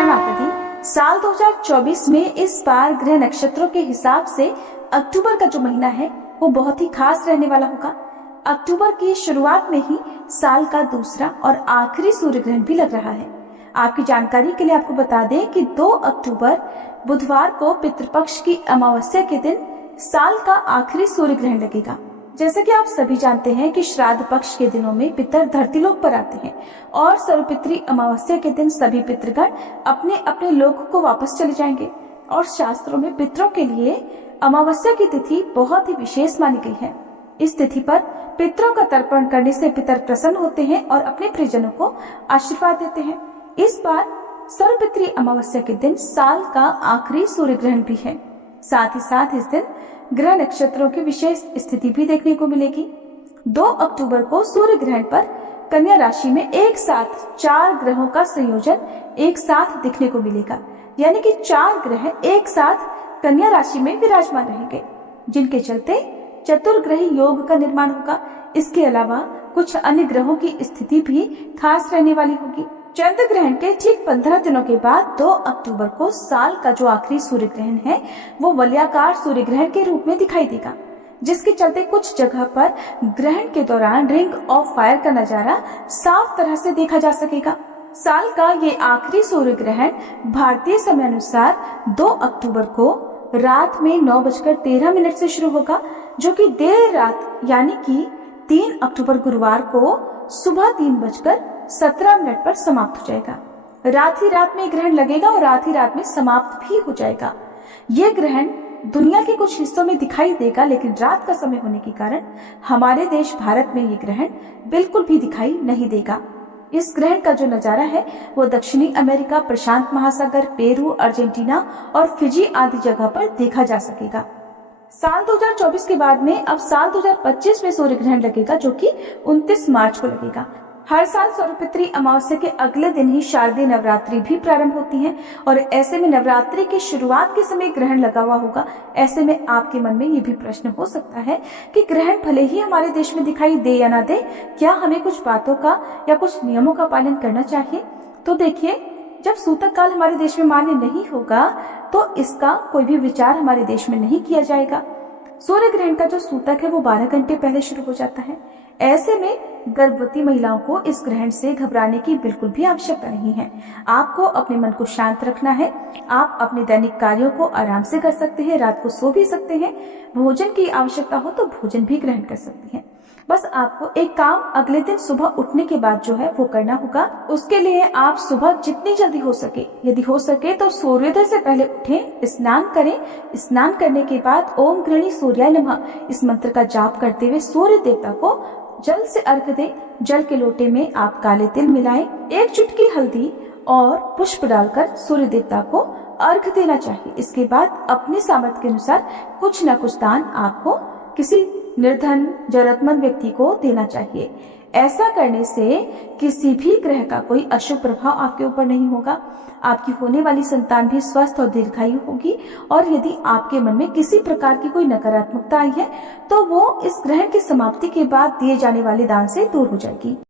जय माता दी। साल 2024 में इस बार ग्रह नक्षत्रों के हिसाब से अक्टूबर का जो महीना है वो बहुत ही खास रहने वाला होगा। अक्टूबर की शुरुआत में ही साल का दूसरा और आखिरी सूर्य ग्रहण भी लग रहा है। आपकी जानकारी के लिए आपको बता दें कि 2 अक्टूबर बुधवार को पितृपक्ष की अमावस्या के दिन साल का आखिरी सूर्य ग्रहण लगेगा। जैसे कि आप सभी जानते हैं कि श्राद्ध पक्ष के दिनों में पितर धरतीलोक पर आते हैं और सर्वपितृ अमावस्या के दिन सभी पितृगण अपने अपने लोक को वापस चले जाएंगे। और शास्त्रों में पितरों के लिए अमावस्या की तिथि बहुत ही विशेष मानी गई है। इस तिथि पर पितरों का तर्पण करने से पितर प्रसन्न होते हैं और अपने प्रियजनों को आशीर्वाद देते हैं। इस बार सर्वपितृ अमावस्या के दिन साल का आखिरी सूर्य ग्रहण भी है। साथ ही साथ इस दिन ग्रह नक्षत्रों की विशेष स्थिति भी देखने को मिलेगी। 2 अक्टूबर को सूर्य ग्रहण पर कन्या राशि में एक साथ 4 ग्रहों का संयोजन एक साथ दिखने को मिलेगा, यानी कि 4 ग्रह एक साथ कन्या राशि में विराजमान रहेंगे, जिनके चलते चतुर्ग्रही योग का निर्माण होगा। इसके अलावा कुछ अन्य ग्रहों की स्थिति भी खास रहने वाली होगी। चंद्र ग्रहण के ठीक 15 दिनों के बाद 2 अक्टूबर को साल का जो आखिरी सूर्य ग्रहण है वो वलयाकार सूर्य ग्रहण के रूप में दिखाई देगा, जिसके चलते कुछ जगह पर ग्रहण के दौरान रिंग ऑफ फायर का नजारा साफ तरह से देखा जा सकेगा। साल का ये आखिरी सूर्य ग्रहण भारतीय समय अनुसार 2 अक्टूबर को रात में 9:13 से शुरू होगा, जो कि देर रात यानी कि 3 अक्टूबर गुरुवार को सुबह 3:17 पर समाप्त हो जाएगा। रात ही रात में ग्रहण लगेगा और रात ही रात में समाप्त भी हो जाएगा। ये ग्रहण दुनिया के कुछ हिस्सों में दिखाई देगा, लेकिन रात का समय होने के कारण हमारे देश भारत में ये ग्रहण बिल्कुल भी दिखाई नहीं देगा। इस ग्रहण का जो नजारा है वो दक्षिणी अमेरिका, प्रशांत महासागर, पेरू, अर्जेंटीना और फिजी आदि जगह पर देखा जा सकेगा। साल 2024 के बाद में अब साल 2025 में सूर्य ग्रहण लगेगा, जो कि 29 मार्च को लगेगा। हर साल सर्वपितृ अमावस्या के अगले दिन ही शारदीय नवरात्रि भी प्रारंभ होती है और ऐसे में नवरात्रि की शुरुआत के समय ग्रहण लगा हुआ होगा। ऐसे में आपके मन में ये भी प्रश्न हो सकता है कि ग्रहण भले ही हमारे देश में दिखाई दे या ना दे, क्या हमें कुछ बातों का या कुछ नियमों का पालन करना चाहिए? तो देखिए, जब सूतक काल हमारे देश में मान्य नहीं होगा तो इसका कोई भी विचार हमारे देश में नहीं किया जाएगा। सूर्य ग्रहण का जो सूतक है वो 12 घंटे पहले शुरू हो जाता है। ऐसे में गर्भवती महिलाओं को इस ग्रहण से घबराने की बिल्कुल भी आवश्यकता नहीं है। आपको अपने मन को शांत रखना है। आप अपने दैनिक कार्यों को आराम से कर सकते हैं, रात को सो भी सकते हैं। भोजन की आवश्यकता हो तो भोजन भी ग्रहण कर सकते हैं। बस आपको एक काम अगले दिन सुबह उठने के बाद जो है वो करना होगा। उसके लिए आप सुबह जितनी जल्दी हो सके, यदि हो सके तो सूर्योदय से पहले उठें, स्नान करें। स्नान करने के बाद ओम गृणी सूर्याय नमः इस मंत्र का जाप करते हुए सूर्य देवता को जल से अर्घ दें। जल के लोटे में आप काले तिल मिलाएं, 1 चुटकी हल्दी और पुष्प डालकर सूर्य देवता को अर्घ देना चाहिए। इसके बाद अपने सामर्थ्य के अनुसार कुछ न कुछ दान आपको किसी निर्धन जरूरतमंद व्यक्ति को देना चाहिए। ऐसा करने से किसी भी ग्रह का कोई अशुभ प्रभाव आपके ऊपर नहीं होगा। आपकी होने वाली संतान भी स्वस्थ और दीर्घायु होगी। और यदि आपके मन में किसी प्रकार की कोई नकारात्मकता आई है तो वो इस ग्रहण की समाप्ति के बाद दिए जाने वाले दान से दूर हो जाएगी।